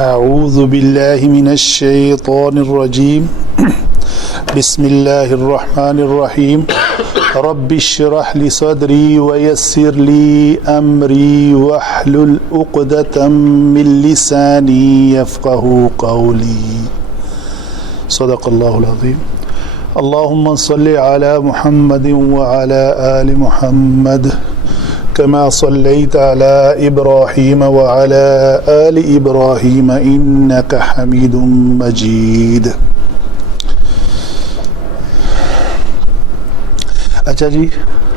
اعوذ باللہ من الشیطان الرجیم بسم اللہ الرحمن الرحیم رب اشرح لی صدری ویسر لی امری واحلل عقدۃ من لسانی یفقہوا قولی صدق اللہ العظیم. اللہم صل علی محمد وعلی آل محمد كما صليت على إبراهيم وعلى آل إبراهيم إنك حميد مجيد. اچھا جی،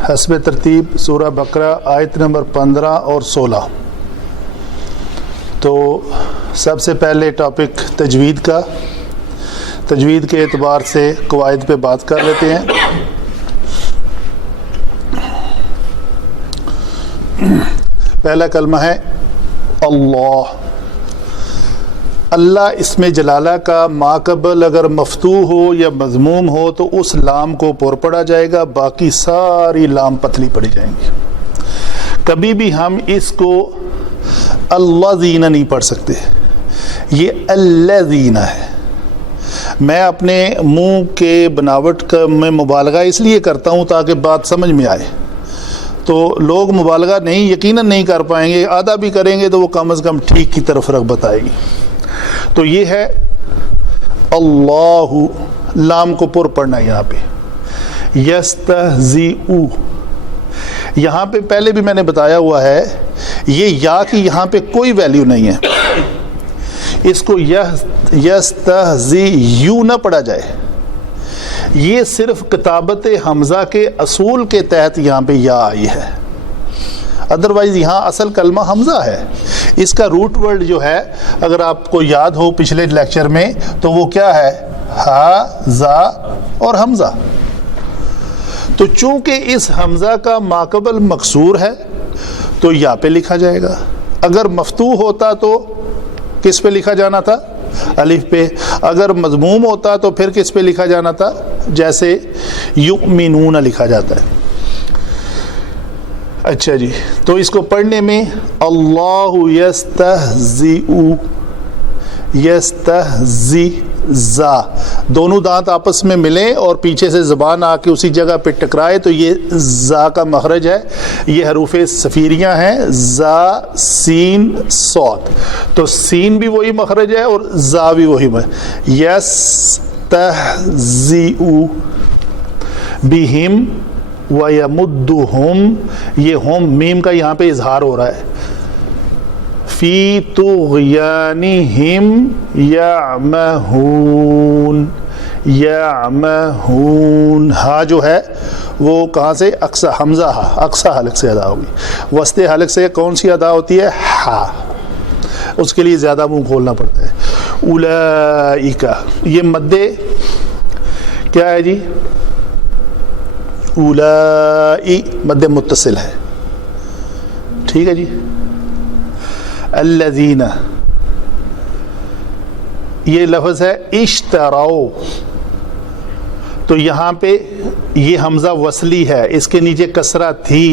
حسب ترتیب سورہ بقرہ آیت نمبر 15 اور 16. تو سب سے پہلے ٹاپک تجوید کا، تجوید کے اعتبار سے قواعد پہ بات کر لیتے ہیں. پہلا کلمہ ہے اللہ. اللہ اسم جلالہ کا ماقبل اگر مفتوح ہو یا مضموم ہو تو اس لام کو پر پڑا جائے گا، باقی ساری لام پتلی پڑی جائیں گی. کبھی بھی ہم اس کو الذین نہیں پڑھ سکتے، یہ الذین ہے. میں اپنے منہ کے بناوٹ میں مبالغہ اس لیے کرتا ہوں تاکہ بات سمجھ میں آئے. تو لوگ مبالغہ نہیں یقیناً نہیں کر پائیں گے، آدھا بھی کریں گے تو وہ کم از کم ٹھیک کی طرف رغبت آئے گی. تو یہ ہے اللہ، لام کو پر پڑھنا. یہاں پہ یستہزئ، یہاں پہ پہلے بھی میں نے بتایا ہوا ہے یہ یا کی یہاں پہ کوئی ویلیو نہیں ہے. اس کو یستہزئ نہ پڑھا جائے. یہ صرف کتابت حمزہ کے اصول کے تحت یہاں پہ یا آئی ہے، ادروائز یہاں اصل کلمہ حمزہ ہے. اس کا روٹ ورڈ جو ہے اگر آپ کو یاد ہو پچھلے لیکچر میں تو وہ کیا ہے؟ ہا، زا اور حمزہ. تو چونکہ اس حمزہ کا ماقبل مکسور ہے تو یا پہ لکھا جائے گا. اگر مفتوح ہوتا تو کس پہ لکھا جانا تھا؟ الف پہ. اگر مضموم ہوتا تو پھر کس پہ لکھا جانا تھا؟ جیسے یؤمنون لکھا جاتا ہے. اچھا جی، تو اس کو پڑھنے میں اللہ یستہزئ، یستہزئ، زا دونوں دانت آپس میں ملیں اور پیچھے سے زبان آ کے اسی جگہ پہ ٹکرائے تو یہ زا کا مخرج ہے. یہ حروف صفیریاں ہیں، زا، سین، صاد. تو سین بھی وہی مخرج ہے اور زا بھی وہی مخرج. یستہزئ بہم وَيَمُدُّهُمْ، یہ ہم میم کا یہاں پہ اظہار ہو رہا ہے. فی طغیانہم یعمہون، یعمہون. ہا جو ہے وہ کہاں سے؟ اقصی حمزہ ہا، اقصی حلق سے ادا ہوگی. وسط حلق سے کون سی ادا ہوتی ہے؟ ہا. اس کے لیے زیادہ منہ کھولنا پڑتا ہے. اولئک، یہ مدے کیا ہے جی؟ اولائی مد متصل ہے، ٹھیک ہے جی. الذین، یہ لفظ ہے اشتراؤ. تو یہاں پہ یہ حمزہ وصلی ہے، اس کے نیچے کسرہ تھی،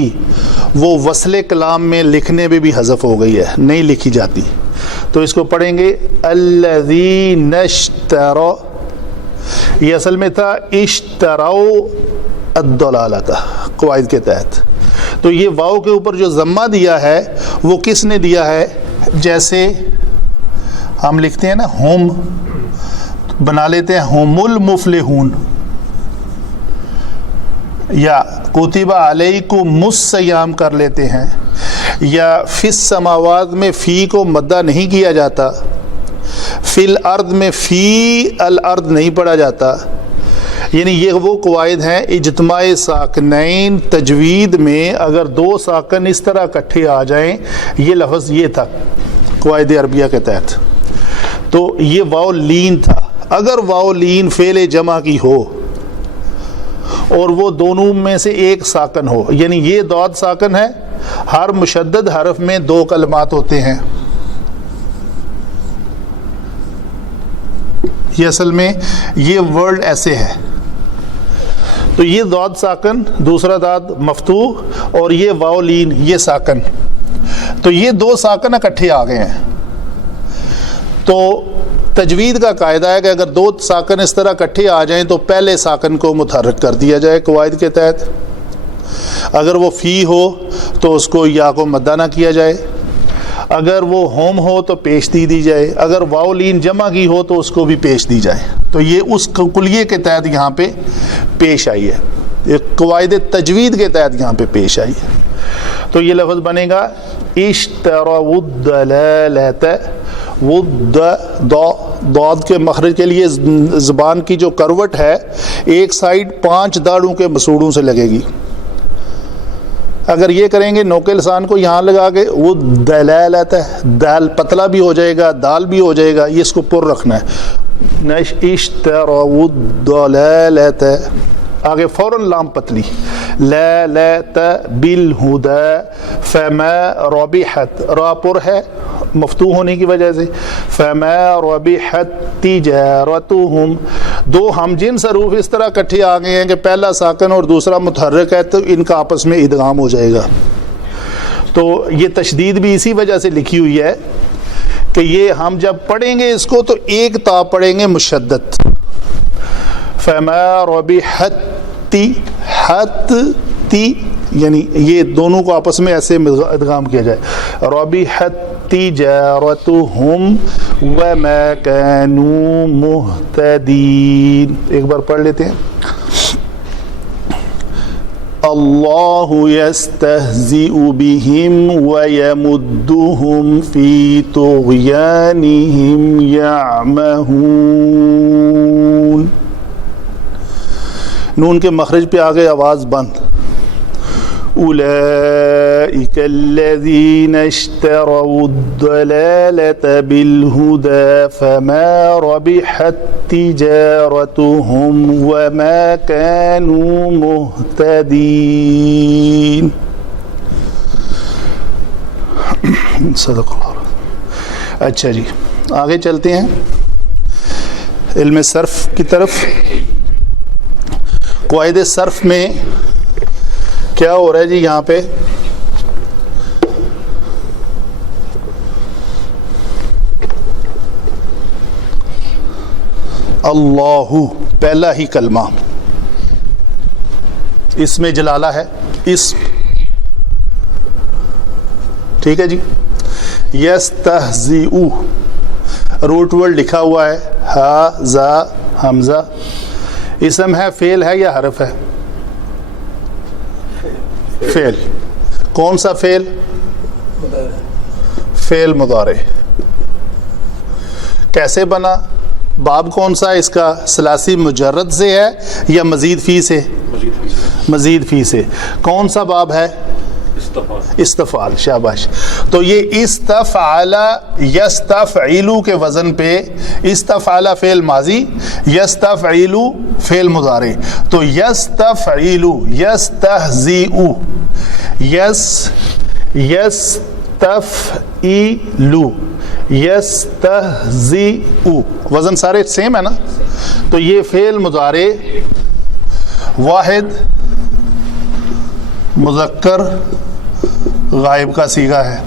وہ وصل کلام میں لکھنے میں بھی حذف ہو گئی ہے، نہیں لکھی جاتی. تو اس کو پڑھیں گے الذین اشتروا. یہ اصل میں تھا اشتراؤ الضلالۃ قواعد کے تحت. تو یہ واو کے اوپر جو ضمہ دیا ہے وہ کس نے دیا ہے؟ جیسے ہم لکھتے ہیں نا ہم، بنا لیتے ہیں ہم المفلحون، یا کتب علیکم الصیام کر لیتے ہیں. یا فی السماوات میں فی کو مدہ نہیں کیا جاتا، فی الارض میں فی الارض نہیں پڑھا جاتا. یعنی یہ وہ قواعد ہیں اجتماع ساکنین. تجوید میں اگر دو ساکن اس طرح اکٹھے آ جائیں، یہ لفظ یہ تھا قواعد عربیہ کے تحت. تو یہ واو لین تھا. اگر واو لین فعل جمع کی ہو اور وہ دونوں میں سے ایک ساکن ہو، یعنی یہ داد ساکن ہے، ہر مشدد حرف میں دو کلمات ہوتے ہیں. یہ اصل میں یہ ورڈ ایسے ہے. تو یہ داد ساکن، دوسرا داد مفتوح، اور یہ واو لین، یہ ساکن. تو یہ دو ساکن اکٹھے آ گئے ہیں. تو تجوید کا قاعدہ ہے کہ اگر دو ساکن اس طرح اکٹھے آ جائیں تو پہلے ساکن کو متحرک کر دیا جائے قواعد کے تحت. اگر وہ فی ہو تو اس کو یا کو مدہ نہ کیا جائے. اگر وہ ہوم ہو تو پیش دی جائے. اگر واو لین جمع کی ہو تو اس کو بھی پیش دی جائے. تو یہ اس کلیے کے تحت یہاں پہ پیش آئی ہے, ایک قواعد تجوید کے تحت یہاں پہ پیش آئی ہے. تو یہ لفظ بنے گا اشتروا الضلالۃ. ضاد کے مخرج کے لیے زبان کی جو کروٹ ہے ایک سائیڈ 5 داڑوں کے مسوڑوں سے لگے گی. اگر یہ کریں گے نوکے لسان کو یہاں لگا کے وہ دلالت ہے, دال پتلا بھی ہو جائے گا, دال بھی ہو جائے گا, یہ اس کو پر رکھنا ہے. اشتروا الضلالۃ, آگے فوراً لام پتلی, لالت بالہدى فما ربحت, را پر ہے مفتوح ہونے کی وجہ سے, فما ربحت تجارتهم. دو ہم جنس حروف اس طرح اکٹھے آ گئے ہیں کہ پہلا ساکن اور دوسرا متحرک ہے, تو ان کا آپس میں ادغام ہو جائے گا. تو یہ تشدید بھی اسی وجہ سے لکھی ہوئی ہے کہ یہ ہم جب پڑھیں گے اس کو تو ایک تا پڑھیں گے مشدد, فما ربحت حت تی, یعنی یہ دونوں کو آپس میں ایسے ادغام کیا جائے. ربحت تجارتهم وما كانوا مهتدين. ایک بار پڑھ لیتے ہیں. اللہ یستہزئ بهم ویمدهم فی طغیانهم یعمہون. نون کے مخرج پہ آگے آواز بند. اولئک الذین اشتروا الضلالة بالهدى فما ربحت تجارتهم وما كانوا مهتدين. صدق اللہ. اچھا جی, آگے چلتے ہیں علم صرف کی طرف. قواعد صرف میں کیا ہو رہا ہے جی یہاں پہ؟ اللہ پہلا ہی کلمہ, اس میں جلالہ ہے, اسم, ٹھیک ہے جی. یستہزئ روٹ ورڈ لکھا ہوا ہے, ہا زا حمزہ, اسم ہے, فعل ہے یا حرف ہے؟ فعل. کون سا فعل؟ فعل مضارع. کیسے بنا؟ باب کون سا اس کا؟ ثلاثی مجرد سے ہے یا مزید فی سے؟ مزید فی سے. کون سا باب ہے؟ استفعال. شاباش. تو یہ استفعل یستفعل کے وزن پہ استفعل فعل ماضی, یستفعل فعل مضارع. تو یستفعل, یستہزئ, یستفعل, یستہزئ, وزن سارے سیم ہے نا. تو یہ فعل مضارع واحد مذکر غائب کا صیغہ ہے.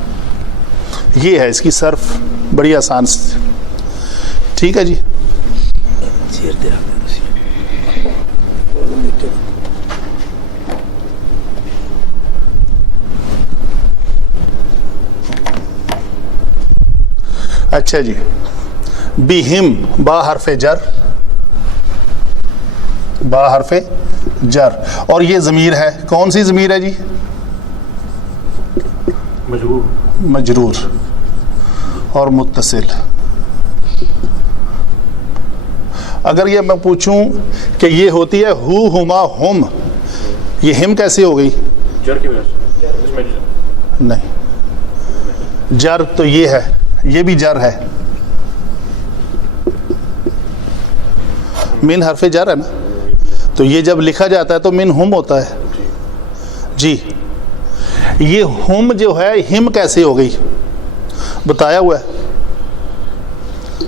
یہ ہے اس کی صرف, بڑی آسان سے. ٹھیک ہے جی. اچھا جی. بہم با حرف جر, با حرف جر, اور یہ ضمیر ہے. کون سی ضمیر ہے جی؟ مجرور اور متصل. اگر یہ میں پوچھوں کہ یہ ہوتی ہے ہو ہما ہم, یہ ہم کیسے ہو گئی؟ جر کی وجہ سے. نہیں, جر تو یہ ہے, یہ بھی جر ہے. من حرف جر ہے نا, تو یہ جب لکھا جاتا ہے تو من ہم ہوتا ہے جی. یہ ہم جو ہے ہم کیسے ہو گئی؟ بتایا ہوا ہے,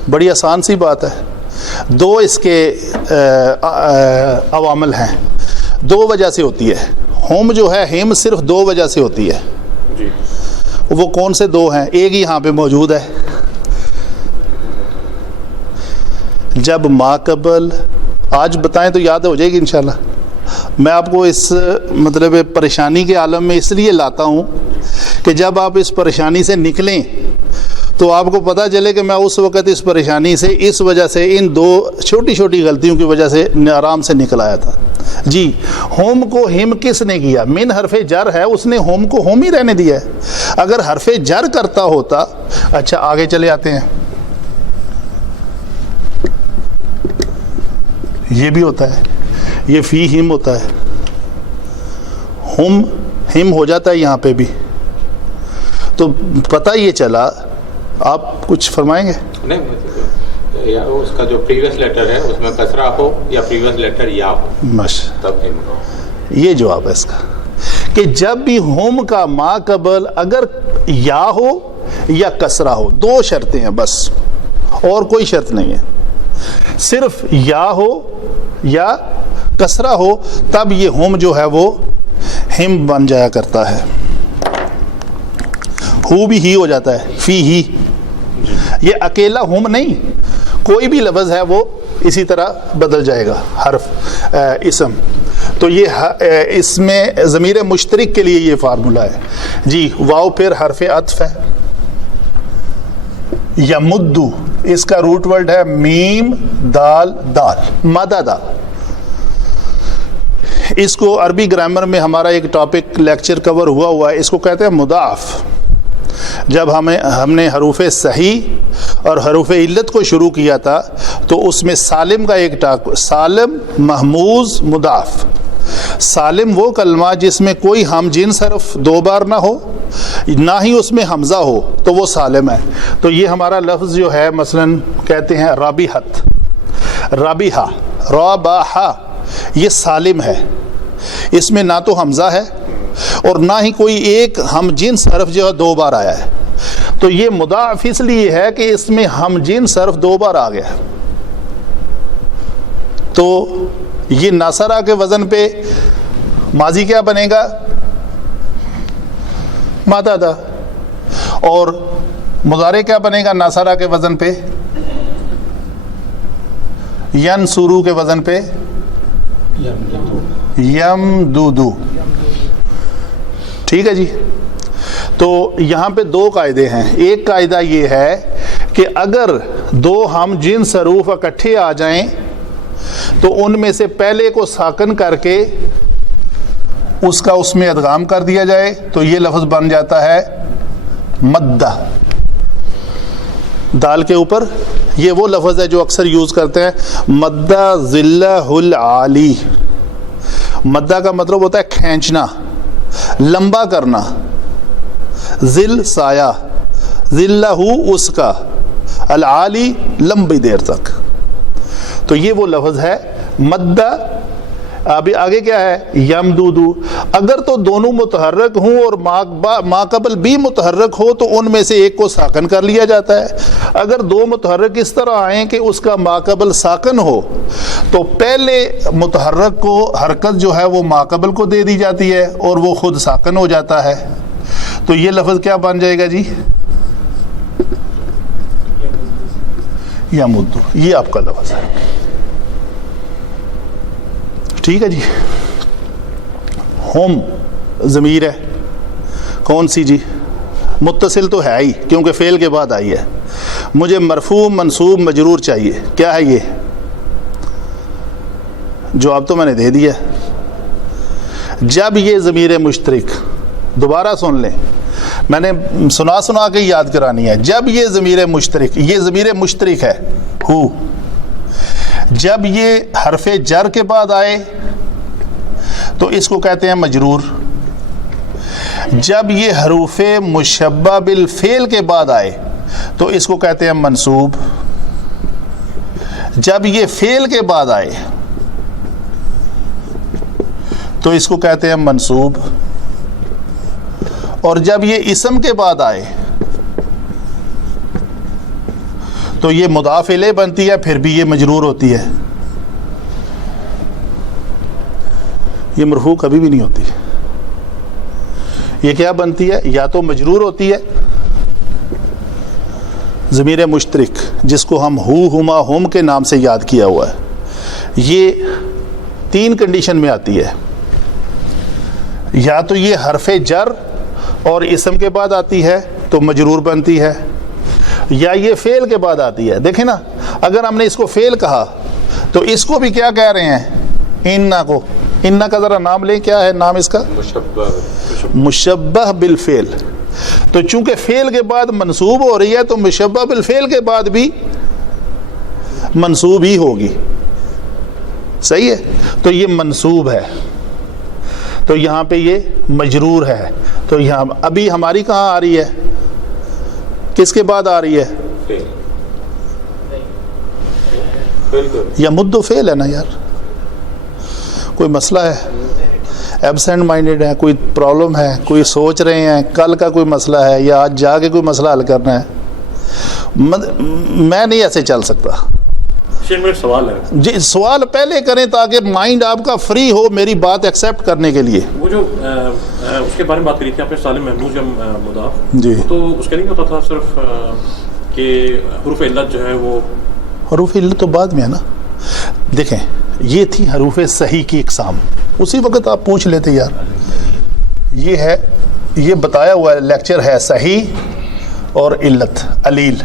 بڑی آسان سی بات ہے. دو اس کے عوامل ہیں, دو وجہ سے ہوتی ہے. ہم جو ہے ہم صرف دو وجہ سے ہوتی ہے. وہ کون سے دو ہیں؟ ایک یہاں پہ موجود ہے, جب ماقبل، آج بتائیں تو یاد ہو جائے گی انشاءاللہ. میں آپ کو اس مطلب پریشانی کے عالم میں اس لیے لاتا ہوں کہ جب آپ اس پریشانی سے نکلیں تو آپ کو پتہ چلے کہ میں اس وقت اس پریشانی سے اس وجہ سے ان دو چھوٹی چھوٹی غلطیوں کی وجہ سے آرام سے نکل آیا تھا. جی ہوم کو ہم کس نے کیا؟ من حرف جر ہے، اس نے ہوم کو ہوم ہی رہنے دیا ہے. اگر حرف جر کرتا ہوتا، اچھا آگے چلے آتے ہیں، یہ بھی ہوتا ہے، یہ فی ہم ہوتا ہے، ہم ہو جاتا ہے یہاں پہ بھی. تو پتہ یہ چلا. آپ کچھ فرمائیں گے؟ نہیں، اس کا جو پریویس لیٹر ہے اس میں کسرہ ہو یا پریویس لیٹر یا ہو تب ہم ہو. یہ جواب ہے اس کا کہ جب بھی ہوم کا ما قبل اگر یا ہو یا کسرہ ہو، دو شرطیں ہیں بس، اور کوئی شرط نہیں ہے. صرف یا ہو یا کسرہ ہو تب یہ ہوم جو ہے وہ ہم بن جایا کرتا ہے. ہو بھی ہی ہو جاتا ہے، فی ہی. یہ اکیلا ہوم نہیں، کوئی بھی لفظ ہے وہ اسی طرح بدل جائے گا حرف اسم. تو یہ اس میں ضمیر مشترک کے لیے یہ فارمولہ ہے. جی واو پھر حرف عطف ہے. یمدو اس کا روٹ ورڈ ہے میم دال دال، مددا. اس کو عربی گرامر میں ہمارا ایک ٹاپک لیکچر کور ہوا ہے، اس کو کہتے ہیں مضاعف. جب ہم نے حروف صحیح اور حروف علت کو شروع کیا تھا تو اس میں سالم کا ایک سالم محموز مضاعف. سالم وہ کلمہ جس میں کوئی ہم جنس حرف دو بار نہ ہو، نہ ہی اس میں حمزہ ہو، تو وہ سالم ہے. تو یہ ہمارا لفظ جو ہے مثلا کہتے ہیں رابحت، رابحہ، رابحہ، یہ سالم ہے. اس میں نہ تو حمزہ ہے اور نہ ہی کوئی ایک ہم جنس حرف جو ہے دو بار آیا ہے. تو یہ مضاعف اس لیے ہے کہ اس میں ہم جنس حرف دو بار آ گیا. تو یہ ناصرہ کے وزن پہ ماضی کیا بنے گا؟ مادادا. اور مضارع کیا بنے گا ناصرہ کے وزن پہ؟ ینصرو کے وزن پہ یمدودو. ٹھیک ہے جی. تو یہاں پہ دو قاعدے ہیں. ایک قاعدہ یہ ہے کہ اگر دو ہم جنس حروف اکٹھے آ جائیں تو ان میں سے پہلے کو ساکن کر کے اس کا اس میں ادغام کر دیا جائے تو یہ لفظ بن جاتا ہے مدہ. دال کے اوپر یہ وہ لفظ ہے جو اکثر یوز کرتے ہیں، مدہ ذلہ العالی. مدہ کا مطلب ہوتا ہے کھینچنا، لمبا کرنا. ذل سایہ، ذلہ اس کا، العالی لمبی دیر تک. تو یہ وہ لفظ ہے مدہ. ابھی آگے کیا ہے؟ یمدودو. اگر تو دونوں متحرک ہوں اور ماقبل بھی متحرک ہو تو ان میں سے ایک کو ساکن کر لیا جاتا ہے. اگر دو متحرک اس طرح آئیں کہ اس کا ماقبل ساکن ہو تو پہلے متحرک کو حرکت جو ہے وہ ماقبل کو دے دی جاتی ہے اور وہ خود ساکن ہو جاتا ہے. تو یہ لفظ کیا بن جائے گا جی؟ یمدو. یہ آپ کا لفظ ہے. ٹھیک ہے جی. ہوم ضمیر ہے، کون سی جی؟ متصل تو ہے ہی کیونکہ فعل کے بعد آئی ہے. مجھے مرفوع منصوب مجرور چاہیے. کیا ہے یہ؟ جواب تو میں نے دے دیا. جب یہ ضمیر مشترک، دوبارہ سن لیں، میں نے سنا کے یاد کرانی ہے. جب یہ ضمیر مشترک، یہ ضمیر مشترک ہے ہو، جب یہ حرف جر کے بعد آئے تو اس کو کہتے ہیں مجرور. جب یہ حروف مشبہ بالفعل کے بعد آئے تو اس کو کہتے ہیں منصوب. جب یہ فعل کے بعد آئے تو اس کو کہتے ہیں منصوب. اور جب یہ اسم کے بعد آئے تو یہ مضاف الیہ بنتی ہے، پھر بھی یہ مجرور ہوتی ہے. یہ مرفوع کبھی بھی نہیں ہوتی. یہ کیا بنتی ہے؟ یا تو مجرور ہوتی ہے ضمیر مشترک جس کو ہم ہو ہما ہم کے نام سے یاد کیا ہوا ہے، یہ 3 کنڈیشن میں آتی ہے. یا تو یہ حرف جر اور اسم کے بعد آتی ہے تو مجرور بنتی ہے، یا یہ فعل کے بعد آتی ہے. دیکھیں نا، اگر ہم نے اس کو فعل کہا تو اس کو بھی کیا کہہ رہے ہیں؟ اننا کو. اننا کا ذرا نام لیں، کیا ہے نام اس کا؟ مشبہ بالفعل. تو چونکہ فعل کے بعد منصوب ہو رہی ہے تو مشبہ بالفعل کے بعد بھی منصوب ہی ہوگی. صحیح ہے؟ تو یہ منصوب ہے، تو یہاں پہ یہ مجرور ہے. تو یہاں ابھی ہماری کہاں آ رہی ہے؟ کس کے بعد آ رہی ہے؟ یا مد و فعل ہے نا یار. کوئی مسئلہ ہے؟ ایبسینٹ مائنڈیڈ ہے، کوئی پرابلم ہے، کوئی سوچ رہے ہیں کل کا کوئی مسئلہ ہے یا آج جا کے کوئی مسئلہ حل کرنا ہے؟ میں نہیں ایسے چل سکتا. میرا سوال ہے جی، سوال پہلے کریں تاکہ مائنڈ آپ کا فری ہو میری بات ایکسیپٹ کرنے کے لیے. وہ جو اس کے بارے میں بات کری تھی آپ نے، سالم محمود یا مضاف، جی، تو اس کا نہیں ہوتا تھا صرف کہ حروف علت جو ہے وہ حروف علت تو بعد میں ہے نا. دیکھیں، یہ تھی حروف صحیح کی اقسام. اسی وقت آپ پوچھ لیتے یار. یہ ہے، یہ بتایا ہوا ہے، لیکچر ہے صحیح اور علت، علیل،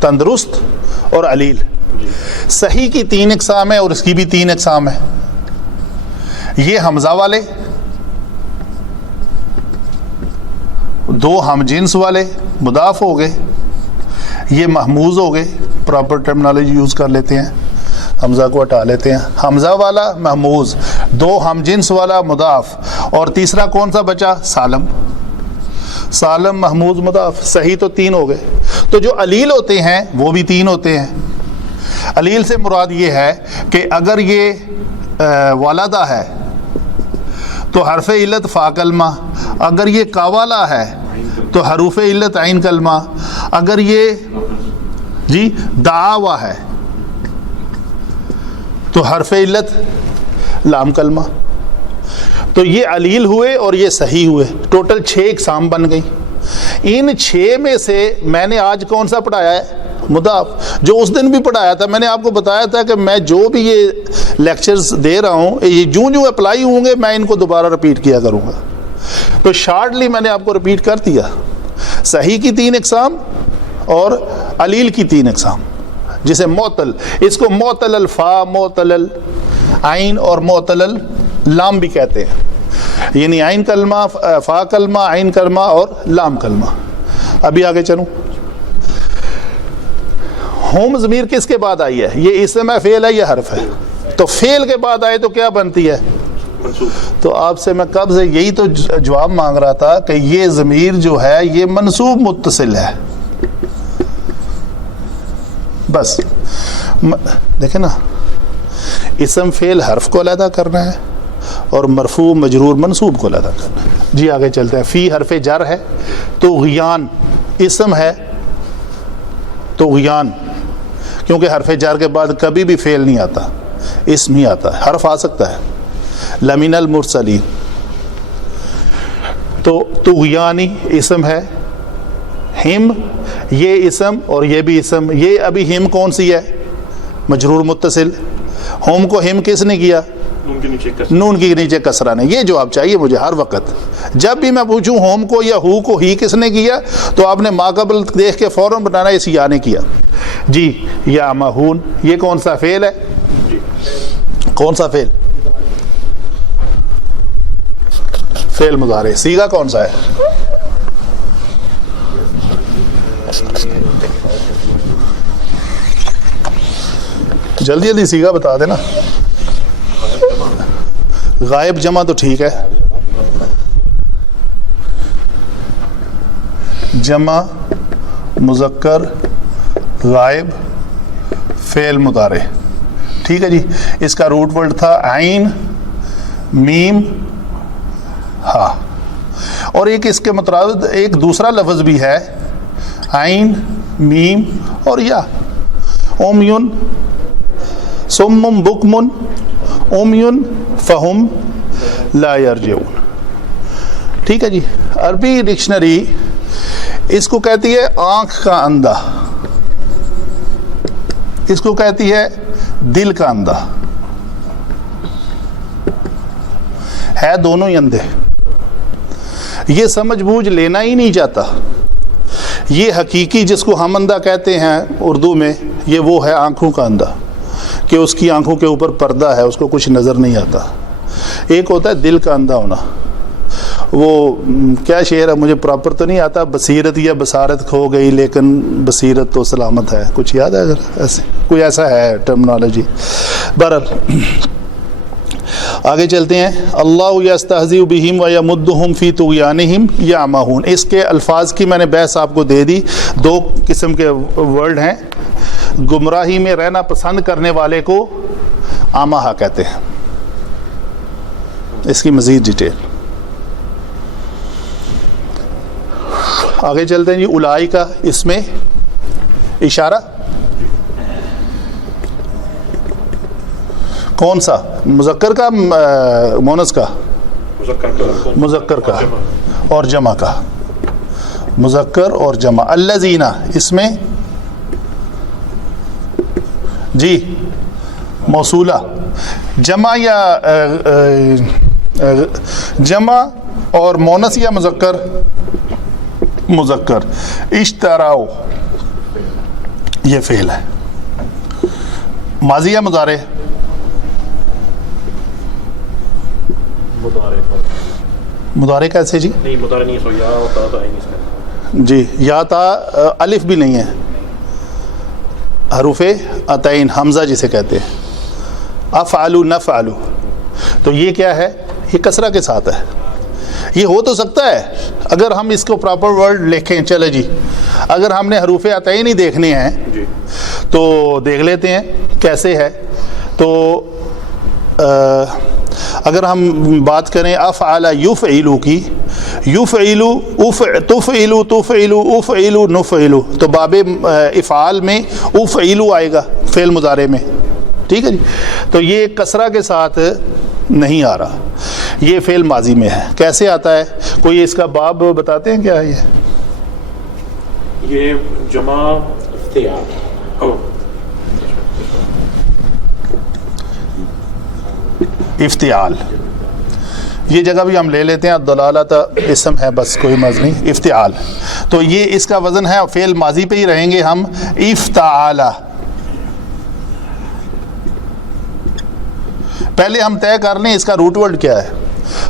تندرست اور علیل. صحیح کی 3 اقسام ہے اور اس کی بھی 3 اقسام ہے. یہ حمزہ والے، 2 ہم جنس والے مضاف ہو گئے، یہ محموز ہو گئے. پراپر ٹرمنالوجی یوز کر لیتے ہیں، حمزہ کو ہٹا لیتے ہیں. حمزہ والا محموز، 2 ہم جنس والا مضاف، اور تیسرا کون سا بچا؟ سالم. سالم محموز مضاف. صحیح تو 3 ہو گئے. تو جو علیل ہوتے ہیں وہ بھی 3 ہوتے ہیں. علیل سے مراد یہ ہے کہ اگر یہ والدہ ہے تو حرف علت فا کلمہ، اگر یہ قوالا ہے تو حروف علت عین کلمہ، اگر یہ جی دعاوا ہے تو حرف علت لام کلمہ. تو یہ علیل ہوئے اور یہ صحیح ہوئے. ٹوٹل 6 اقسام بن گئی. ان 6 میں سے میں نے آج کون سا پڑھایا ہے؟ مضاف. جو اس دن بھی پڑھایا تھا، میں نے آپ کو بتایا تھا کہ میں جو بھی یہ لیکچرز دے رہا ہوں یہ جو اپلائی ہوں گے میں ان کو دوبارہ رپیٹ کیا کروں گا. تو شارٹلی میں نے آپ کو رپیٹ کر دیا. صحیح کی 3 اقسام اور علیل کی 3 اقسام، جسے معتل، اس کو معتل الفا، معتل العین اور معتل اللام بھی کہتے ہیں. یعنی عین کلمہ، فا کلمہ، عین کلمہ اور لام کلمہ. ابھی آگے چلوں. ہوم ضمیر کس کے بعد آئی ہے؟ یہ اسم ہے، فعل ہے، یہ حرف ہے. تو فعل کے بعد آئے تو کیا بنتی ہے؟ تو آپ سے میں کب سے یہی تو جواب مانگ رہا تھا کہ یہ ضمیر جو ہے یہ منصوب متصل ہے. بس دیکھیں نا، اسم فعل حرف کو علیحدہ کرنا ہے اور مرفوع مجرور منصوب کو علیحدہ کرنا ہے. جی آگے چلتے ہیں. فی حرف جر ہے تو غیان اسم ہے، تو غیان کیونکہ حرف جر کے بعد کبھی بھی فعل نہیں آتا، اسم ہی آتا ہے. حرف آ سکتا ہے. لمن المرسلین، تو غیانی اسم ہے. ہم یہ اسم اور یہ بھی اسم. یہ ابھی ہم کون سی ہے؟ مجرور متصل. ہم کو ہم کس نے کیا؟ نون کے نیچے کسرہ نے. یہ جواب چاہیے مجھے ہر وقت. جب بھی میں پوچھوں ہوم کو یا ہو کو ہی کس نے کیا تو آپ نے ما قبل دیکھ کے فوراً بتانا اس یا نے کیا. جی یا مہون، یہ کون سا فعل ہے؟ کون سا فعل؟ فعل مضارع. صیغہ کون سا ہے؟ جلدی جلدی صیغہ بتا دینا. غائب جمع تو ٹھیک ہے، جمع مذکر غائب فعل مضارع. ٹھیک ہے جی. اس کا روٹ ورڈ تھا عین میم ہا، اور ایک اس کے مترادف ایک دوسرا لفظ بھی ہے عین میم اور یا. اومیون سمم بکمن اومیون فہم لا یرجعون. ٹھیک ہے جی. عربی ڈکشنری اس کو کہتی ہے آنکھ کا اندھا، اس کو کہتی ہے دل کا اندھا، ہے دونوں ہی اندھے، یہ سمجھ بوجھ لینا ہی نہیں چاہتا۔ یہ حقیقی جس کو ہم اندھا کہتے ہیں اردو میں، یہ وہ ہے آنکھوں کا اندھا، کہ اس کی آنکھوں کے اوپر پردہ ہے، اس کو کچھ نظر نہیں آتا۔ ایک ہوتا ہے دل کا اندھا ہونا، وہ کیا شعر ہے مجھے پراپر تو نہیں آتا، بصیرت یا بصارت کھو گئی لیکن بصیرت تو سلامت ہے، کچھ یاد ہے اگر ایسے کوئی ایسا ہے ٹرمنالوجی۔ بہرحال آگے چلتے ہیں۔ اللہ یستہزئ بہم ویمدہم فی طغیانہم یعمہون، اس کے الفاظ کی میں نے بحث آپ کو دے دی۔ دو قسم کے ورڈ ہیں، گمراہی میں رہنا پسند کرنے والے کو آمہا کہتے ہیں۔ اس کی مزید ڈیٹیل آگے چلتے ہیں جی۔ اولائی کا اس میں اشارہ کون سا، مذکر کا مونس کا؟ مذکر کا اور جمع کا، مذکر اور جمع۔ الذین اس میں جی موصولہ، جمع یا جمع اور مونس یا مذکر؟ مذکر۔ اشتراؤ یہ فعل ہے، ماضی یا مضارع؟ مضارع کیسے جی؟ نہیں مضارع نہیں ہے، یا ہوتا ہے نہیں اس میں جی، یا تا الف بھی نہیں ہے، حروف عطین حمزہ جسے کہتے ہیں۔ افعلوا نفعلوا، تو یہ کیا ہے؟ یہ کسرہ کے ساتھ ہے۔ یہ ہو تو سکتا ہے اگر ہم اس کو پراپر ورڈ لکھیں، چلے جی اگر ہم نے حروف عطین ہی دیکھنے ہیں جی تو دیکھ لیتے ہیں کیسے ہے۔ تو اگر ہم بات کریں افعل یفعل کی، یفعل تفعل تفعل افعل نفعل، تو باب افعال میں افعل آئے گا فعل مضارع میں، ٹھیک ہے جی۔ تو یہ کسرہ کے ساتھ نہیں آ رہا، یہ فعل ماضی میں ہے۔ کیسے آتا ہے؟ کوئی اس کا باب بتاتے ہیں کیا ہے یہ جمع افتعال، یہ جگہ بھی ہم لے لیتے ہیں، دلالت اسم ہے بس، کوئی مرض نہیں، افتعال۔ تو یہ اس کا وزن ہے، فعل ماضی پہ ہی رہیں گے ہم، افتعال۔ پہلے ہم طے کر لیں اس کا روٹ ورڈ کیا ہے۔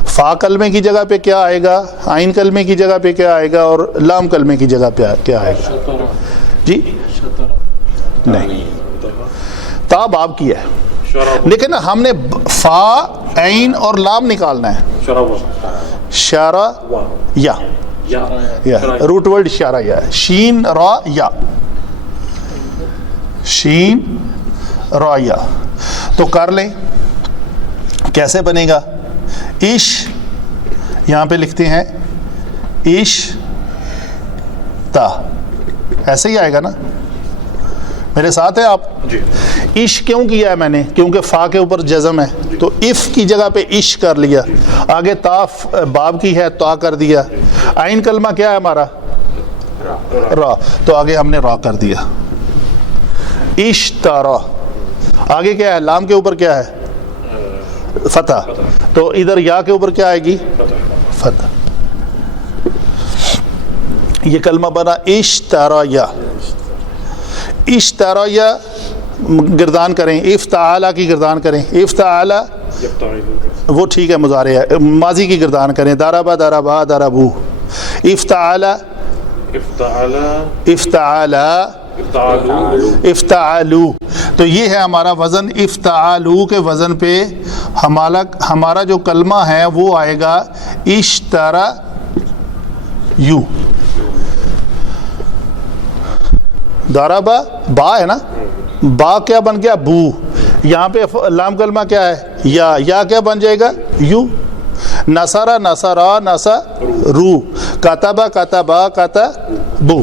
فا کلمے کی جگہ پہ کیا آئے گا، عین کلمے کی جگہ پہ کیا آئے گا، اور لام کلمے کی جگہ پہ کیا آئے گا جی؟ نہیں، تا باب کی ہے، لیکن ہم نے فا عین اور لام نکالنا ہے۔ شارہ یا روٹ ورڈ اشارہ یا ہے، شین را یا، شین را یا۔ تو کر لیں کیسے بنے گا؟ عش یہاں پہ لکھتے ہیں عش تا، ایسے ہی آئے گا نا، میرے ساتھ ہے آپ؟ جی۔ عش کیوں کیا ہے میں نے؟ کیونکہ فا کے اوپر جزم ہے، تو اف کی جگہ پہ عش کر لیا، آگے تا باب کی ہے تا کر دیا، عین کلمہ کیا ہے ہمارا؟ را، تو آگے ہم نے را کر دیا، اشترا۔ آگے کیا ہے؟ لام کے اوپر کیا ہے؟ فتح، تو ادھر یا کے اوپر کیا آئے گی؟ فتح۔ یہ کلمہ بنا اشترا یا، اشترا یا گردان کریں، افتعال کی گردان کریں، افتعال وہ ٹھیک ہے مضارع ہے، ماضی کی گردان کریں، ضربا ضربا ضربو، افتعال افتعال افتعالو۔ تو یہ ہے ہمارا وزن، افتعالو کے وزن پہ ہمارا جو کلمہ ہے وہ آئے گا اشترا یو۔ ضربا با ہے نا، با کیا بن گیا؟ بو۔ یہاں پہ لام کلمہ کیا ہے؟ یا کیا بن جائے گا؟ یو۔ نصرا نصرا نصرو، کتبا کتبا کتبو،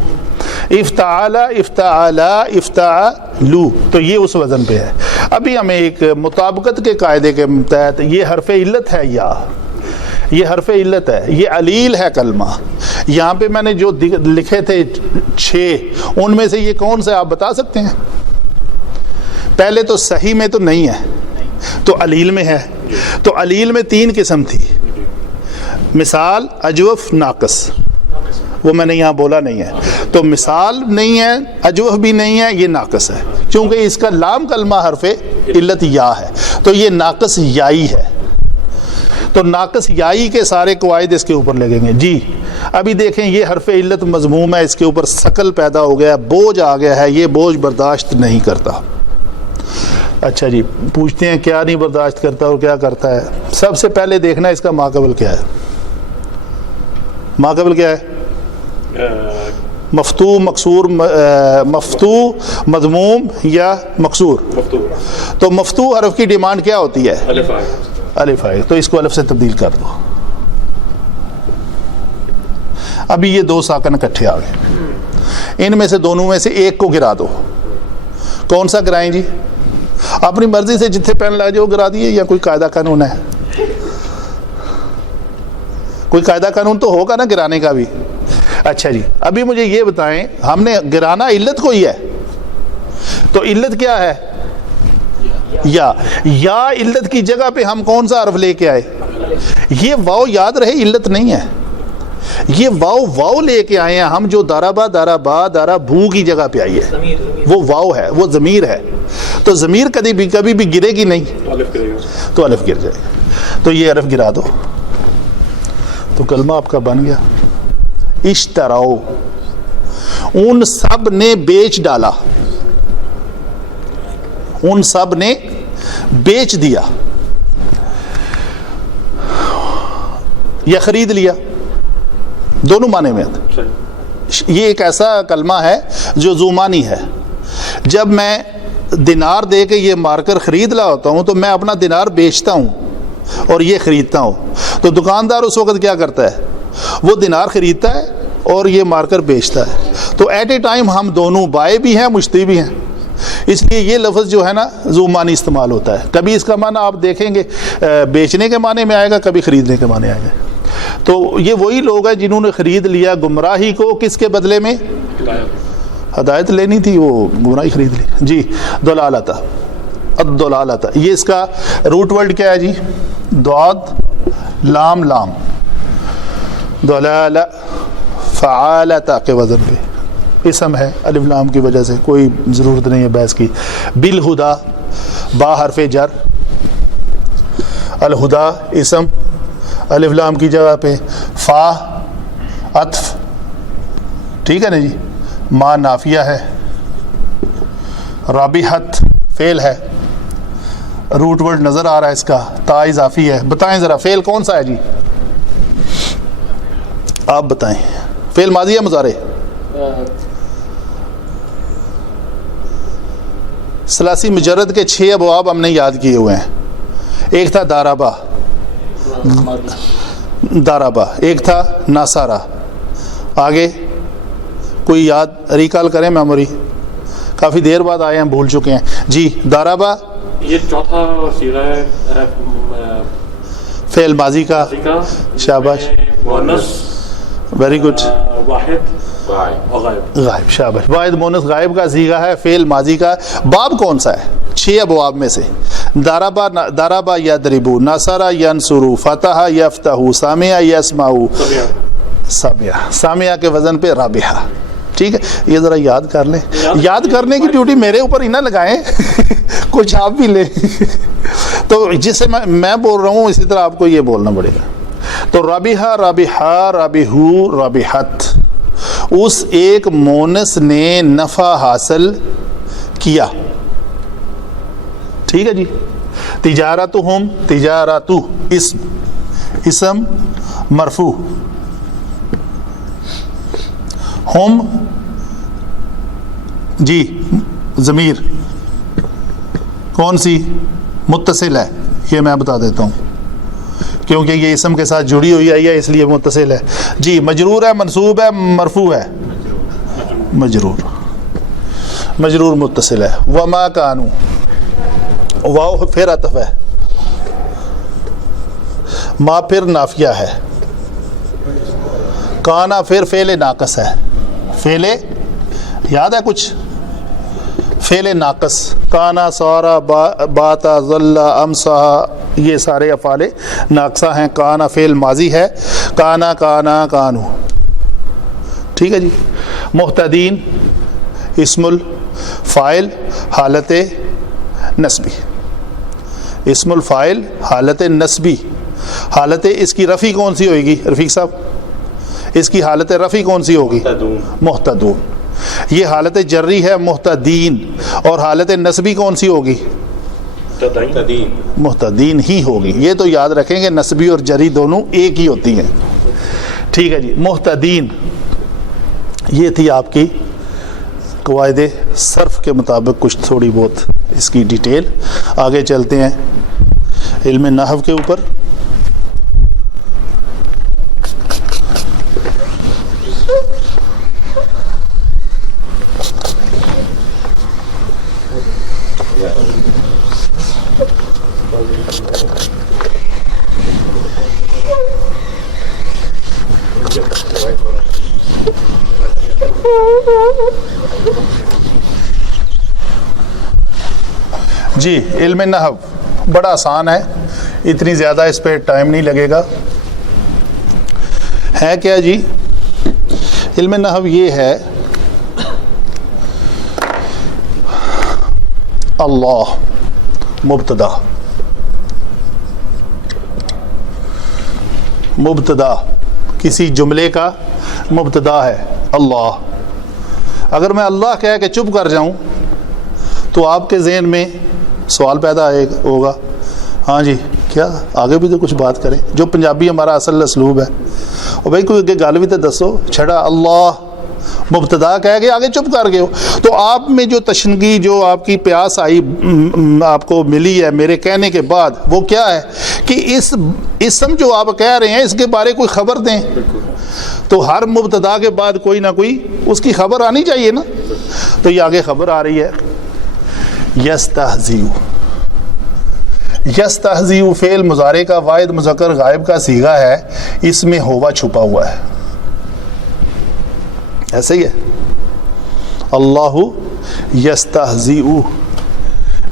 افتعال افتعال افتعلو، تو یہ اس وزن پہ ہے۔ ابھی ہمیں ایک مطابقت کے قاعدے کے تحت، یہ حرف علت ہے یا، یہ حرف علت ہے، یہ علیل ہے کلمہ. یہاں پہ میں نے جو لکھے تھے 6، ان میں سے یہ کون سے آپ بتا سکتے ہیں؟ پہلے تو صحیح میں تو نہیں ہے، تو علیل میں ہے. تو علیل میں 3 قسم تھی، مثال، اجوف، ناقص. وہ میں نے یہاں بولا نہیں ہے. تو مثال نہیں ہے، اجوف بھی نہیں ہے، یہ ناقص ہے، چونکہ اس کا لام کلمہ حرف علت یا ہے، تو یہ ناقص یائی ہے. تو ناقص یائی کے سارے قواعد اس کے اوپر لگیں گے. جی ابھی دیکھیں، یہ حرف علت مضموم ہے، اس کے اوپر ثقل پیدا ہو گیا، بوجھ آ گیا ہے، یہ بوجھ برداشت نہیں کرتا. اچھا جی، پوچھتے ہیں کیا نہیں برداشت کرتا اور کیا کرتا ہے. سب سے پہلے دیکھنا اس کا ماقبل کیا ہے. ماقبل کیا ہے؟ مفتو، مقصور، مفتو، مضموم یا مقصور. تو مفتو حرف کی ڈیمانڈ کیا ہوتی ہے؟ الف آئے. تو اس کو الف سے تبدیل کر دو. ابھی یہ 2 ساکن اکٹھے آ گئے، ان میں سے دونوں میں سے ایک کو گرا دو. کون سا گرائیں جی؟ اپنی مرضی سے جتنے پین لگ جائے وہ گرا دیے، یا کوئی قاعدہ قانون ہے؟ کوئی قاعدہ قانون تو ہوگا نا گرانے کا بھی. اچھا جی، ابھی مجھے یہ بتائیں، ہم نے گرانا علت کو ہی ہے، تو علت کیا ہے؟ یا علت کی جگہ پہ ہم کون سا حرف لے کے آئے؟ یہ واو یاد رہے علت نہیں ہے، یہ واو لے کے آئے ہیں ہم، جو دارابا، دارابا، دارابو کی جگہ پہ آئی ہے، وہ واو ہے، وہ ضمیر ہے. تو ضمیر کبھی بھی گرے گی نہیں، تو الف گر جائے گا. تو یہ الف گرا دو، تو کلمہ آپ کا بن گیا. اشتراؤ، ان سب نے بیچ ڈالا، ان سب نے بیچ دیا یا خرید لیا، دونوں معنی میں آتا. یہ ایک ایسا کلمہ ہے جو زومانی ہے. جب میں دینار دے کے یہ مارکر خرید لا ہوتا ہوں تو میں اپنا دینار بیچتا ہوں اور یہ خریدتا ہوں. تو دکاندار اس وقت کیا کرتا ہے؟ وہ دینار خریدتا ہے اور یہ مارکر بیچتا ہے. تو ایٹ اے ٹائم ہم دونوں بائے بھی ہیں، مشتری بھی ہیں. اس لیے یہ لفظ جو ہے نا زومانی استعمال ہوتا ہے. کبھی اس کا معنی آپ دیکھیں گے بیچنے کے معنی میں آئے گا، کبھی خریدنے کے معنی آئے گا. تو یہ وہی لوگ ہیں جنہوں نے خرید لیا گمراہی کو، کس کے بدلے میں؟ ہدایت لینی تھی، وہ گمراہی خرید لی. جی دلالتا، الدلالتا، یہ اس کا روٹ ورڈ کیا ہے جی؟ دعاد لام لام، دلالہ فعالتا کے وزن پہ اسم ہے، الف لام کی وجہ سے کوئی ضرورت نہیں ہے بحث کی. بالہدا، با حرف جر، الہدا اسم، الف لام کی جگہ پہ فا عطف، ٹھیک ہے نا جی. ما نافیہ ہے، رابحت فعل ہے، روٹ ورڈ نظر آ رہا ہے اس کا، تا اضافی ہے. بتائیں ذرا فعل کون سا ہے جی؟ آپ بتائیں. فعل ماضی ہے مضارع؟ ثلاثی مجرد کے 6 ابواب ہم نے یاد کیے ہوئے ہیں. ایک تھا دارابا، دارابا، ایک تھا ناسارا. آگے کوئی یاد ریکال کریں، میموری کافی دیر بعد آئے ہیں، بھول چکے ہیں. جی دارابا یہ چوتھا صیغہ ہے فعل ماضی کا. شاباش، ویری گڈ. واحد غائب، شاباش. واحد مونس غائب کا صیغہ ہے فعل ماضی کا. باب کون سا ہے 6 ابواب میں سے؟ دارابا یضربو، نصر ینصرو، فتح یفتح، سامع یسمع، سامع کے وزن پہ رابحہ. ٹھیک ہے، یہ ذرا یاد کر لیں. یاد کرنے کی ڈیوٹی میرے اوپر ہی نہ لگائیں، کچھ آپ بھی لیں. تو جس سے میں بول رہا ہوں اسی طرح آپ کو یہ بولنا پڑے گا. تو رابحہ، رابحہ، رابحو، رابحت، اس ایک مونس نے نفع حاصل کیا. ٹھیک ہے جی. تجارتہم، تجارتو اسم مرفوع، ہم جی ضمیر کون سی متصل ہے؟ یہ میں بتا دیتا ہوں کیونکہ یہ اسم کے ساتھ جڑی ہوئی آئی ہے اس لیے متصل ہے. جی مجرور ہے، منصوب ہے، مرفوع ہے؟ مجرور، مجرور متصل ہے. وما کانو، واو پھر عطف ہے. ما پھر نافیہ ہے، کانا پھر فعل ناقص ہے، فعل یاد ہے کچھ، فعل ناقص، کانا سارا باتا ظل امسا، یہ سارے افعال ناقصہ ہیں۔ کانا فعل ماضی ہے، کانا کانا کانو، ٹھیک ہے جی۔ مہتدین اسم الفاعل حالت نسبی، اسم الفاعل حالت نسبی، حالت اس کی رفع کون سی ہوئے گی رفیق صاحب؟ اس کی حالت رفع کون سی ہوگی؟ محتدون۔ یہ حالت جری ہے محتدین، اور حالت نسبی کون سی ہوگی؟ محتدین ہی ہوگی۔ یہ تو یاد رکھیں کہ نسبی اور جری دونوں ایک ہی ہوتی ہیں، ٹھیک ہے جی۔ محتدین، یہ تھی آپ کی قواعد صرف کے مطابق کچھ تھوڑی بہت اس کی ڈیٹیل۔ آگے چلتے ہیں علم نحو کے اوپر۔ جی علم نحو بڑا آسان ہے، اتنی زیادہ اس پہ ٹائم نہیں لگے گا۔ ہے کیا جی؟ علم نحو یہ ہے اللہ مبتدا، مبتدا کسی جملے کا مبتدا ہے اللہ۔ اگر میں اللہ کہہ کے چپ کر جاؤں تو آپ کے ذہن میں سوال پیدا ہوگا، ہاں جی کیا آگے بھی تو کچھ بات کریں، جو پنجابی ہمارا اصل اسلوب ہے۔ اور بھائی کوئی گل بھی تو دسو، چھڑا اللہ مبتدا کہہ کے آگے چپ کر گئے ہو۔ تو آپ میں جو تشنگی، جو آپ کی پیاس آئی، آپ کو ملی ہے میرے کہنے کے بعد، وہ کیا ہے کہ اس اسم جو آپ کہہ رہے ہیں اس کے بارے کوئی خبر دیں۔ تو ہر مبتدا کے بعد کوئی نہ کوئی اس کی خبر آنی چاہیے نا۔ تو یہ آگے خبر آ رہی ہے، یستہزئ، یستہزئ فعل مضارع کا واحد مذکر غائب کا صیغہ ہے، اس میں ہوا چھپا ہوا ہے، ایسے ہی ہے۔ اللہ یستہزئ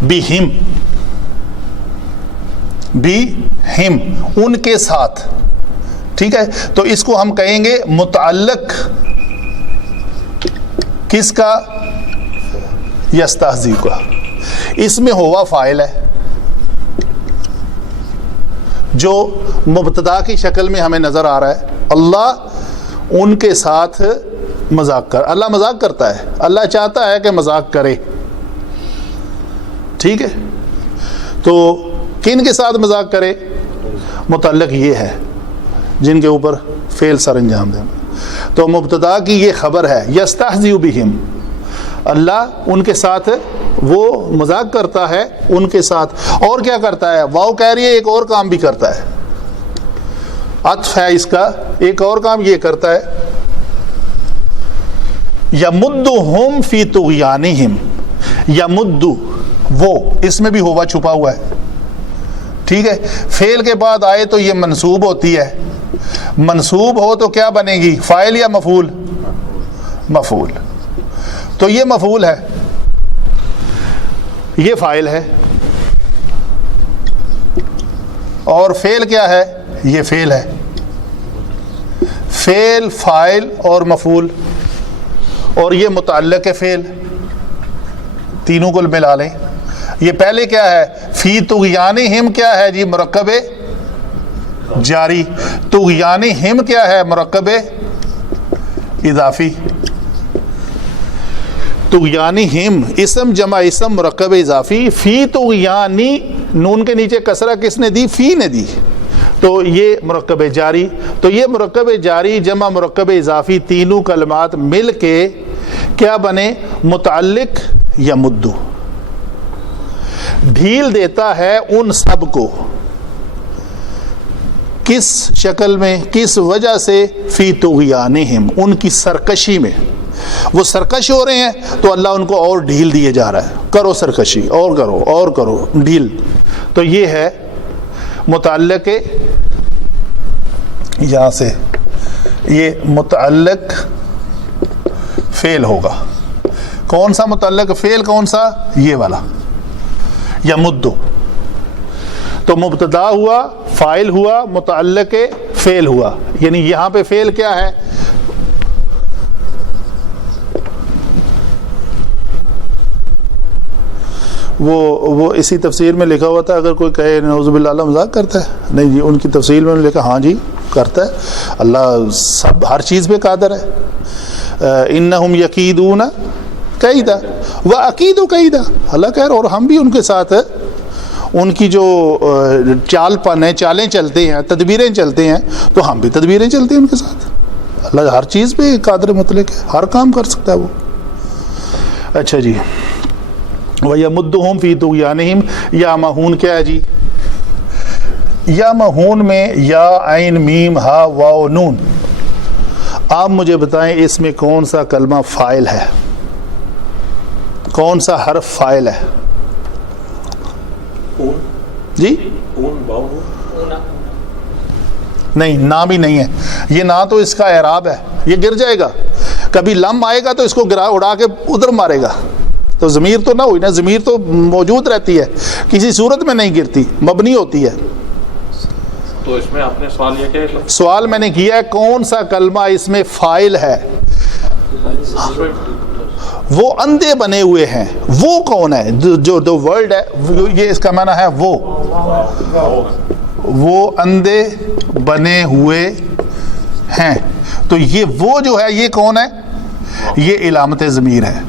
بہم، بہم ان کے ساتھ، ٹھیک ہے۔ تو اس کو ہم کہیں گے متعلق کس کا؟ یستہزئ کا۔ اس میں ہوا فاعل ہے جو مبتدا کی شکل میں ہمیں نظر آ رہا ہے۔ اللہ ان کے ساتھ مذاق کر، اللہ مذاق کرتا ہے، اللہ چاہتا ہے کہ مذاق کرے، ٹھیک ہے۔ تو کن کے ساتھ مذاق کرے؟ متعلق یہ ہے جن کے اوپر فعل سر انجام دیں۔ تو مبتدا کی یہ خبر ہے یستہزئ بہم، اللہ ان کے ساتھ وہ مذاق کرتا ہے ان کے ساتھ۔ اور کیا کرتا ہے؟ واؤ کہہ رہی ہے ایک اور کام بھی کرتا ہے، عطف ہے اس کا، ایک اور کام یہ کرتا ہے، یمدہم فی طغیانہم، یمد وہ، اس میں بھی ہوا چھپا ہوا ہے، ٹھیک ہے۔ فعل کے بعد آئے تو یہ منصوب ہوتی ہے، منصوب ہو تو کیا بنے گی؟ فاعل یا مفعول؟ مفعول۔ تو یہ مفعول ہے، یہ فاعل ہے، اور فعل کیا ہے؟ یہ فعل ہے۔ فعل، فاعل اور مفعول، اور یہ متعلق فعل، تینوں کو ملا لیں۔ یہ پہلے کیا ہے؟ فی طغیانہم کیا ہے جی؟ مرکب جاری۔ طغیانہم کیا ہے؟ مرکب اضافی۔ طغیانہم اسم جمع اسم مرکب اضافی، فی طغیانی نون کے نیچے کسرہ کس نے دی؟ فی نے دی، تو یہ مرکب جاری۔ تو یہ مرکب جاری جمع مرکب اضافی تینوں کلمات مل کے کیا بنے؟ متعلق یمد، ڈھیل دیتا ہے ان سب کو، کس شکل میں؟ کس وجہ سے؟ فی طغیانہم، ان کی سرکشی میں، وہ سرکش ہو رہے ہیں تو اللہ ان کو اور ڈھیل دیے جا رہا ہے، کرو سرکشی، اور کرو اور کرو ڈھیل۔ تو یہ ہے متعلق یہاں سے یہ متعلق فعل ہوگا. کون سا متعلق فعل؟ کون سا؟ یہ والا یمد. تو مبتدا ہوا، فاعل ہوا، متعلق فعل ہوا. یعنی یہاں پہ فعل کیا ہے؟ وہ اسی تفسیر میں لکھا ہوا تھا. اگر کوئی کہے نعوذ باللہ اللہ مذاق کرتا ہے، نہیں جی، ان کی تفسیر میں لکھا ہاں جی کرتا ہے. اللہ سب ہر چیز پہ قادر ہے. انہم یکیدون کیدا واکید کیدا. اللہ کہہ رہا اور ہم بھی ان کے ساتھ ان کی جو چال پن ہے، چالیں چلتے ہیں، تدبیریں چلتے ہیں، تو ہم بھی تدبیریں چلتے ہیں ان کے ساتھ. اللہ ہر چیز پہ قادر مطلق ہے، ہر کام کر سکتا ہے وہ. اچھا جی، وَيَمُدُّهُمْ فِي طُغْيَانِهِمْ. یا مہون کیا ہے جی؟ یا مہون میں یا عین میم ہا واو نون. آپ مجھے بتائیں اس میں کون سا کلمہ فاعل ہے؟ کون سا حرف فاعل ہے؟ جی نہیں، نا بھی نہیں ہے. یہ نا تو اس کا اعراب ہے، یہ گر جائے گا. کبھی لم آئے گا تو اس کو اڑا کے ادھر مارے گا. تو ضمیر تو نہ ہوئی نا، ضمیر تو موجود رہتی ہے، کسی صورت میں نہیں گرتی، مبنی ہوتی ہے. تو اس میں آپ نے سوال یہ کیا؟ سوال میں نے کیا ہے کون سا کلمہ اس میں فاعل ہے؟ وہ اندھے بنے ہوئے ہیں، وہ کون ہے؟ جو ورڈ ہے یہ اس کا معنی ہے وہ اندھے بنے ہوئے ہیں. تو یہ وہ جو ہے یہ کون ہے؟ یہ علامت ضمیر ہے.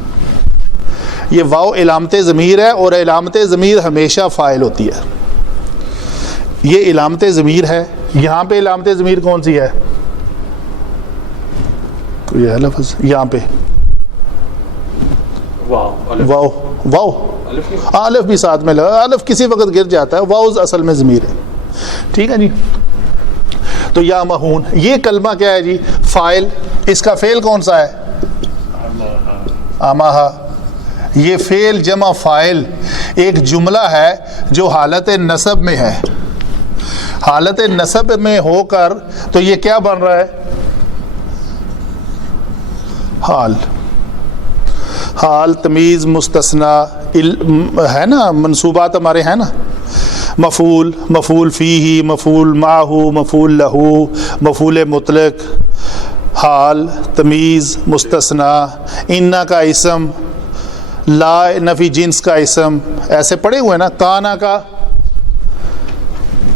یہ واو علامت ضمیر ہے، اور علامت ضمیر ہمیشہ فاعل ہوتی ہے. یہ علامت ضمیر ہے. یہاں پہ علامت ضمیر کون سی ہے؟ کوئی ہے لفظ یہاں پہ؟ واو. واو الف بھی ساتھ میں لگا، الف کسی وقت گر جاتا ہے، واو اصل میں ضمیر ہے. ٹھیک ہے جی. تو یا مہون یہ کلمہ کیا ہے جی؟ فاعل. اس کا فعل کون سا ہے؟ اماہا. یہ فعل جمع فاعل ایک جملہ ہے جو حالت نصب میں ہے. حالت نصب میں ہو کر تو یہ کیا بن رہا ہے؟ حال. حال تمیز مستثنا ہے نا، منصوبات ہمارے ہیں نا، مفعول، مفعول فیہ، مفعول معہ، مفعول لہو، مفعول مطلق، حال تمیز مستثنا، انا کا اسم، لا نفی جنس کا اسم، ایسے پڑھے ہوئے نا.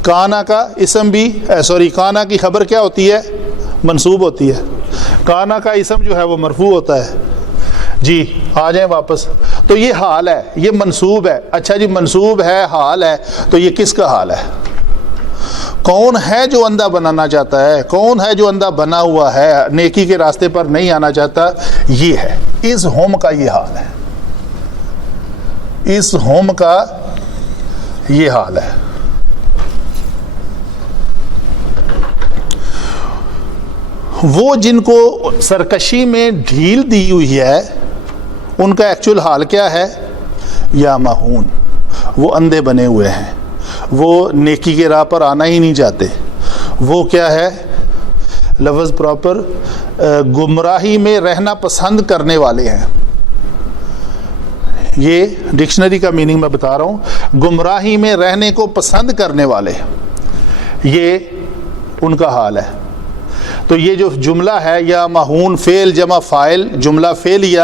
کانا کا اسم بھی کانا کی خبر کیا ہوتی ہے؟ منصوب ہوتی ہے. کانا کا اسم جو ہے وہ مرفوع ہوتا ہے. جی آ جائیں واپس. تو یہ حال ہے، یہ منصوب ہے. اچھا جی منصوب ہے، حال ہے، تو یہ کس کا حال ہے؟ کون ہے جو اندھا بنانا چاہتا ہے؟ کون ہے جو اندھا بنا ہوا ہے، نیکی کے راستے پر نہیں آنا چاہتا؟ یہ ہے. اس ہم کا یہ حال ہے، اس ہم کا یہ حال ہے. وہ جن کو سرکشی میں ڈھیل دی ہوئی ہے ان کا ایکچوئل حال کیا ہے؟ یا مہون. وہ اندھے بنے ہوئے ہیں، وہ نیکی کے راہ پر آنا ہی نہیں چاہتے. وہ کیا ہے؟ لفظ پراپر گمراہی میں رہنا پسند کرنے والے ہیں. یہ ڈکشنری کا میننگ میں بتا رہا ہوں. گمراہی میں رہنے کو پسند کرنے والے، یہ ان کا حال ہے. تو یہ جو جملہ ہے یا مہون فعل جمع فاعل، جملہ فعلیہ،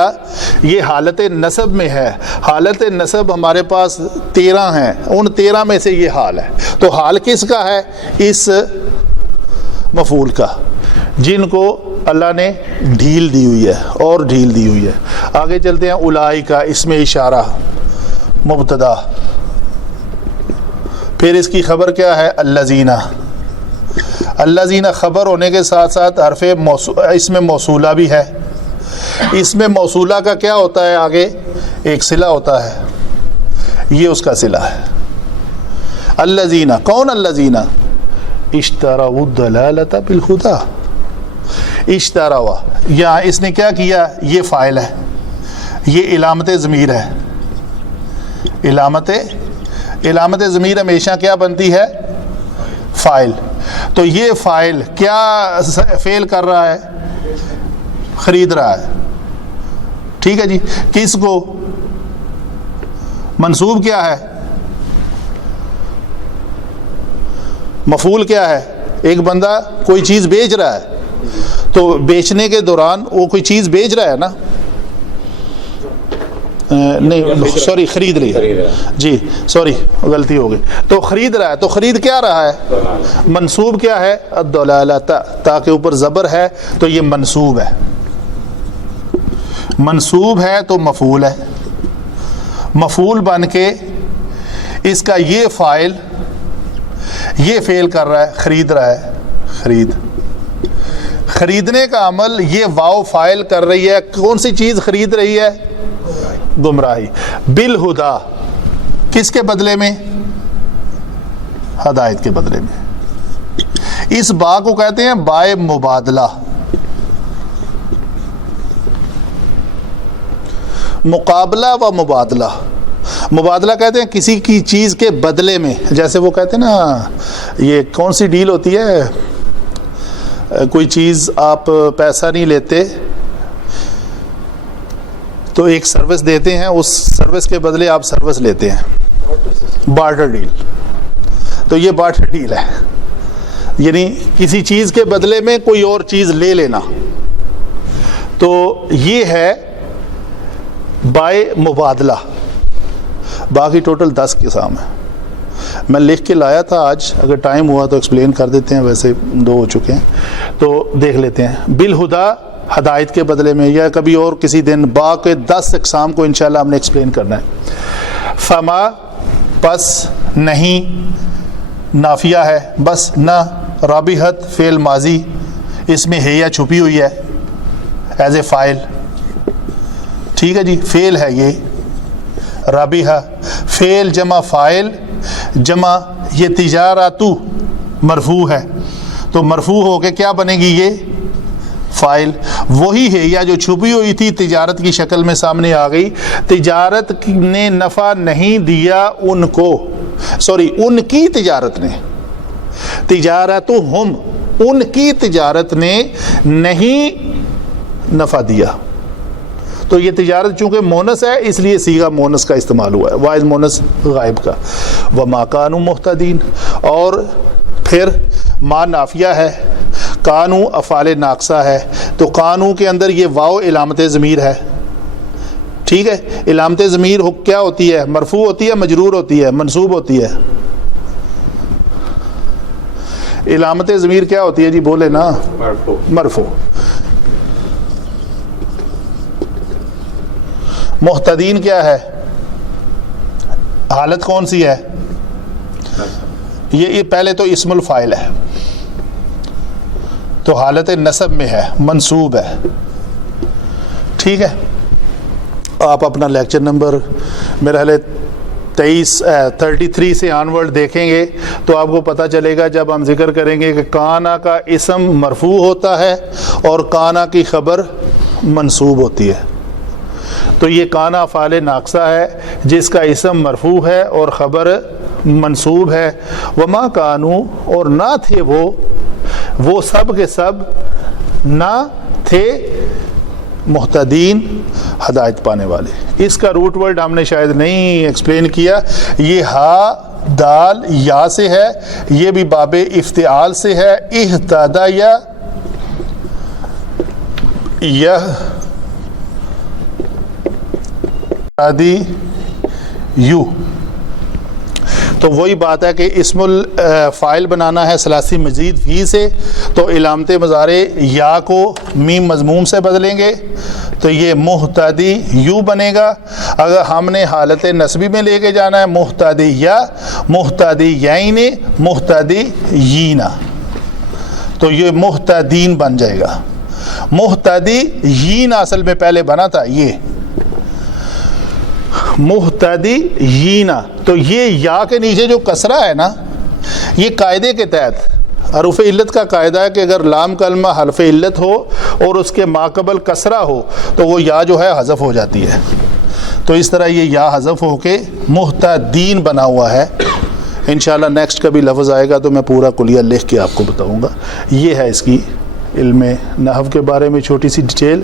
یہ حالت نصب میں ہے. حالت نصب ہمارے پاس 13 ہیں، ان 13 میں سے یہ حال ہے. تو حال کس کا ہے؟ اس مفعول کا، جن کو اللہ نے ڈھیل دی ہوئی ہے اور ڈھیل دی ہوئی ہے. آگے چلتے ہیں. اولئک اس میں اشارہ مبتدا، پھر اس کی خبر کیا ہے؟ الذین. الذین خبر ہونے کے ساتھ ساتھ حرف اس میں موصولہ بھی ہے. اس میں موصولہ کا کیا ہوتا ہے؟ آگے ایک صلہ ہوتا ہے، یہ اس کا صلہ ہے. الذین کون؟ الذین اشتروا الضلالۃ بالہدی. اشتروا، یہاں اس نے کیا کیا؟ یہ فاعل ہے، یہ علامت ضمیر ہے. علامت ضمیر ہمیشہ کیا بنتی ہے؟ فاعل. تو یہ فاعل کیا فعل کر رہا ہے؟ خرید رہا ہے. ٹھیک ہے جی. کس کو؟ منصوب کیا ہے؟ مفعول کیا ہے؟ ایک بندہ کوئی چیز بیچ رہا ہے تو بیچنے کے دوران وہ کوئی چیز بیچ رہا ہے نا, نہیں سوری خرید رہی ہے جی, سوری غلطی ہو گئی. تو خرید رہا ہے, تو خرید کیا رہا ہے؟ منصوب کیا ہے؟ الدلالۃ, تا کے اوپر زبر ہے تو یہ منصوب ہے. منصوب ہے تو مفعول ہے. مفعول بن کے اس کا یہ فاعل یہ فعل کر رہا ہے, خرید رہا ہے. خرید, خریدنے کا عمل یہ واو فاعل کر رہی ہے. کون سی چیز خرید رہی ہے؟ گمراہی. بالہدا, کس کے بدلے میں؟ ہدایت کے بدلے میں. اس با کو کہتے ہیں بائے مبادلہ. مقابلہ و مبادلہ. مبادلہ کہتے ہیں کسی کی چیز کے بدلے میں. جیسے وہ کہتے ہیں نا, یہ کون سی ڈیل ہوتی ہے, کوئی چیز آپ پیسہ نہیں لیتے تو ایک سروس دیتے ہیں, اس سروس کے بدلے آپ سروس لیتے ہیں. Barter deal. تو یہ بارٹر ڈیل ہے, یعنی کسی چیز کے بدلے میں کوئی اور چیز لے لینا. تو یہ ہے بائے مبادلہ. باقی ٹوٹل 10 اقسام ہیں. میں لکھ کے لایا تھا آج, اگر ٹائم ہوا تو ایکسپلین کر دیتے ہیں, ویسے 2 ہو چکے ہیں تو دیکھ لیتے ہیں. بالہدا, ہدایت کے بدلے میں, یا کبھی اور کسی دن. با کے 10 اقسام کو انشاءاللہ ہم نے ایکسپلین کرنا ہے. فما, پس, نہیں, نافیہ ہے, بس, نہ. رابحت, فعل ماضی, اس میں ہے یا چھپی ہوئی ہے ایز اے فاعل. ٹھیک ہے جی, فعل ہے یہ. رابحہ, فعل جمع فاعل جمع یہ تجارتو مرفوع ہے, تو مرفوع ہو کے کیا بنے گی؟ یہ فاعل. وہی ہے یا جو چھپی ہوئی تھی تجارت کی شکل میں سامنے آ گئی. تجارت نے نفع نہیں دیا ان کو, سوری ان کی تجارت نے. تجارتہم, ان کی تجارت نے نہیں نفع دیا. تو یہ تجارت چونکہ مونس ہے اس لیے صیغہ مونس کا استعمال ہوا ہے, واحد مونس غائب کا. وما کانوا مہتدین, اور پھر ما نافیہ ہے, کانو افعال ناقصہ ہے, تو کانو کے اندر یہ واو علامت ضمیر ہے. ٹھیک ہے, علامت ضمیر کیا ہوتی ہے؟ مرفوع ہوتی ہے, مجرور ہوتی ہے, منصوب ہوتی ہے. علامت ضمیر کیا ہوتی ہے جی, بولے نا؟ مرفوع. محتدین کیا ہے؟ حالت کون سی ہے؟ یہ پہلے تو اسم الفاعل ہے, تو حالت نصب میں ہے, منصوب ہے. ٹھیک ہے, آپ اپنا لیکچر نمبر میرا خیال 33 سے آنورڈ دیکھیں گے تو آپ کو پتہ چلے گا, جب ہم ذکر کریں گے کہ کانا کا اسم مرفوع ہوتا ہے اور کانا کی خبر منصوب ہوتی ہے. تو یہ کانا افعال ناقصہ ہے جس کا اسم مرفوع ہے اور خبر منصوب ہے. وما کانو, اور نہ تھے وہ سب کے سب نہ تھے محتدین, ہدایت پانے والے. اس کا روٹ ورڈ ہم نے شاید نہیں ایکسپلین کیا. یہ ہا دال یا سے ہے, یہ بھی باب افتعال سے ہے. اہتدی یو, تو وہی بات ہے کہ اسم الفاعل بنانا ہے ثلاثی مزید فی سے, تو علامت مضارع یا کو میم مضموم سے بدلیں گے تو یہ محتدی یو بنے گا. اگر ہم نے حالت نصبی میں لے کے جانا ہے محتدی یا, محتدی یعین, محتدی یینا, تو یہ محتدین بن جائے گا. محتدی یین اصل میں پہلے بنا تھا, یہ محتدی یینا. تو یہ یا کے نیچے جو کسرہ ہے نا, یہ قاعدے کے تحت حروف علت کا قاعدہ ہے کہ اگر لام کلمہ حرف علت ہو اور اس کے ماقبل کسرہ ہو تو وہ یا جو ہے حذف ہو جاتی ہے. تو اس طرح یہ یا حذف ہو کے محتدین بنا ہوا ہے. انشاءاللہ نیکسٹ کبھی لفظ آئے گا تو میں پورا کلیہ لکھ کے آپ کو بتاؤں گا. یہ ہے اس کی علم نحو کے بارے میں چھوٹی سی ڈیٹیل.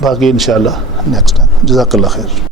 باقی انشاءاللہ نیکسٹ ٹائم. جزاک اللہ خیر.